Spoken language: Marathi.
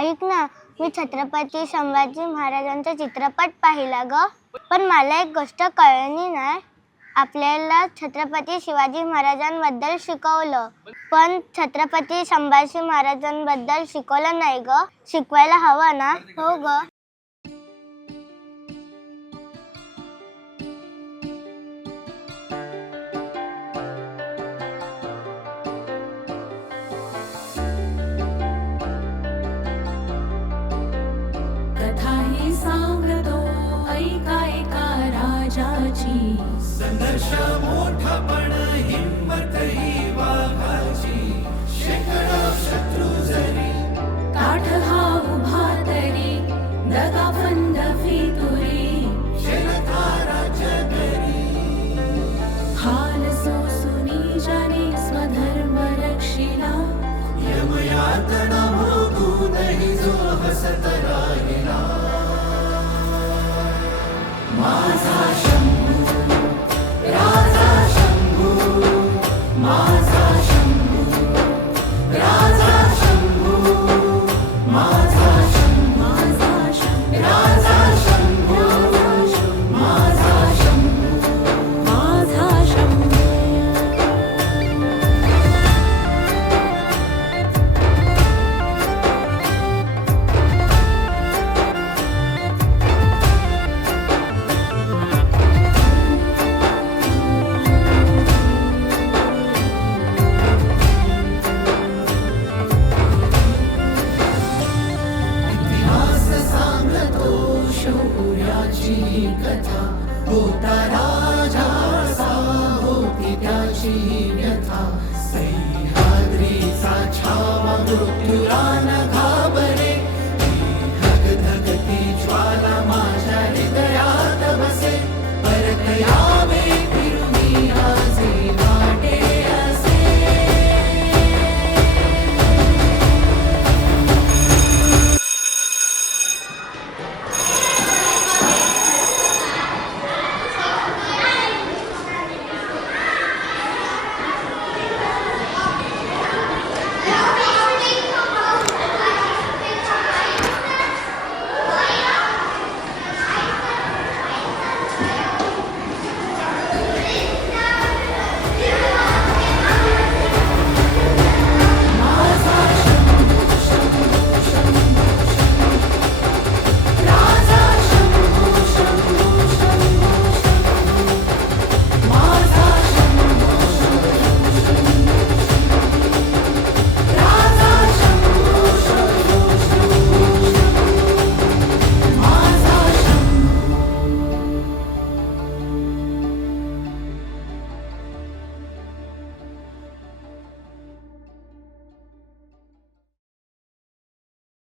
ऐक ना, मी छत्रपती संभाजी महाराजांचा चित्रपट पाहिला ग. पण मला एक गोष्ट कळली नाही. आपल्याला छत्रपती शिवाजी महाराजांबद्दल शिकवलं, पण छत्रपती संभाजी महाराजांबद्दल शिकवलं नाही ग. शिकवायला हवं ना? हो ग. कथा ही सांगतो ऐका एका राजाची, संघर्ष मोठा पण हिम्मत ही वाघाची. शेकडो शत्रू जरी काठ हा उभा तरी, दगा फंद फितुरी, शेणता राज्य घरी. हाल सोसुनी जाने स्वधर्म रक्षिला, यमयातना भोगूनही जो हसत राहिला. माझा शंभू, राजा शंभू, माझा शंभू, राजा शंभू, माझा शंभू, माझा शंभू, राजा शंभू, माझा शंभू. माझा शंभू. इतिहास सांगतो शौर्याची कथा. होता राजा असा, होती त्याची व्यथा. सह्याद्रीचा छावा मृत्यूला न घाबरे.